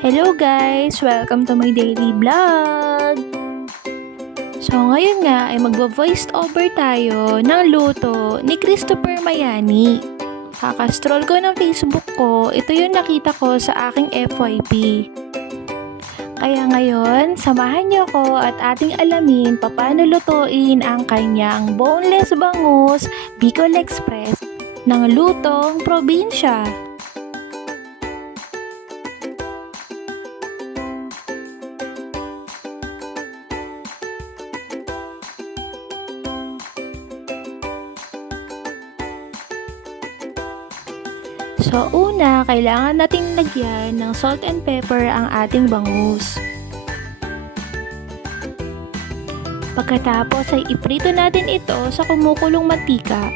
Hello guys! Welcome to my daily vlog! So ngayon nga ay magvo-voice over tayo ng luto ni Christopher Mayani. Kakastroll ko ng Facebook ko, ito yung nakita ko sa aking FYP. Kaya ngayon, samahan niyo ko at ating alamin paano lutuin ang kanyang boneless bangus Bicol Express ng lutong probinsya. So una, kailangan nating lagyan ng salt and pepper ang ating bangus. Pagkatapos ay iprito natin ito sa kumukulong mantika.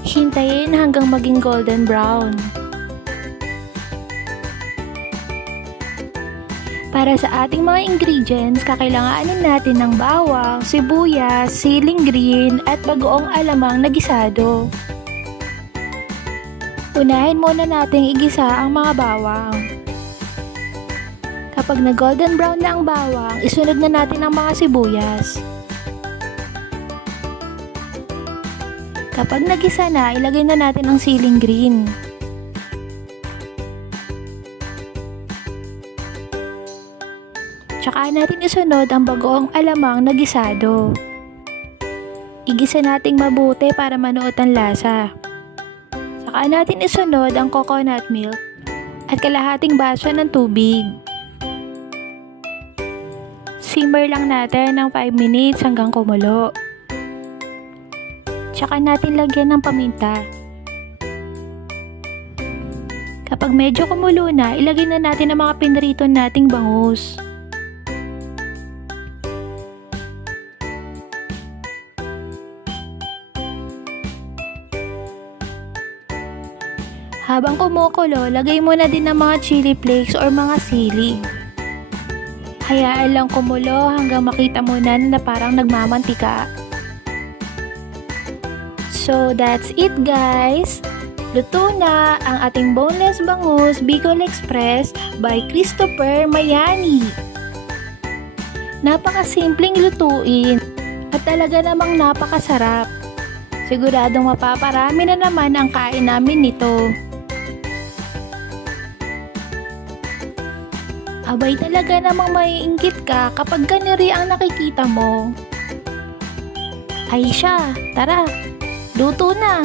Hintayin hanggang maging golden brown. Para sa ating mga ingredients, kakailanganin natin ng bawang, sibuyas, siling green, at bagoong alamang na gisado. Unahin muna nating igisa ang mga bawang. Kapag na golden brown na ang bawang, isunod na natin ang mga sibuyas. Kapag nagisa na, ilagay na natin ang siling green. Tsaka natin isunod ang bagoong alamang na gisado. Igisa nating mabuti para manuot ang lasa. Saka natin isunod ang coconut milk at kalahating baso ng tubig. Simmer lang natin ng 5 minutes hanggang kumulo. Tsaka natin lagyan ng paminta. Kapag medyo kumulo na, ilagay na natin ang mga pinrito nating bangus. Habang kumukulo, lagay mo na din ng mga chili flakes or mga sili. Hayaan lang kumulo hanggang makita mo na parang nagmamantika. So that's it guys! Luto na ang ating boneless bangus Bicol Express by Christopher Mayani. Napakasimpleng lutuin at talaga namang napakasarap. Siguradong mapaparami na naman ang kain namin nito. Abay talaga namang maiinggit ka kapag ganiri ang nakikita mo. Ay siya, tara, luto na!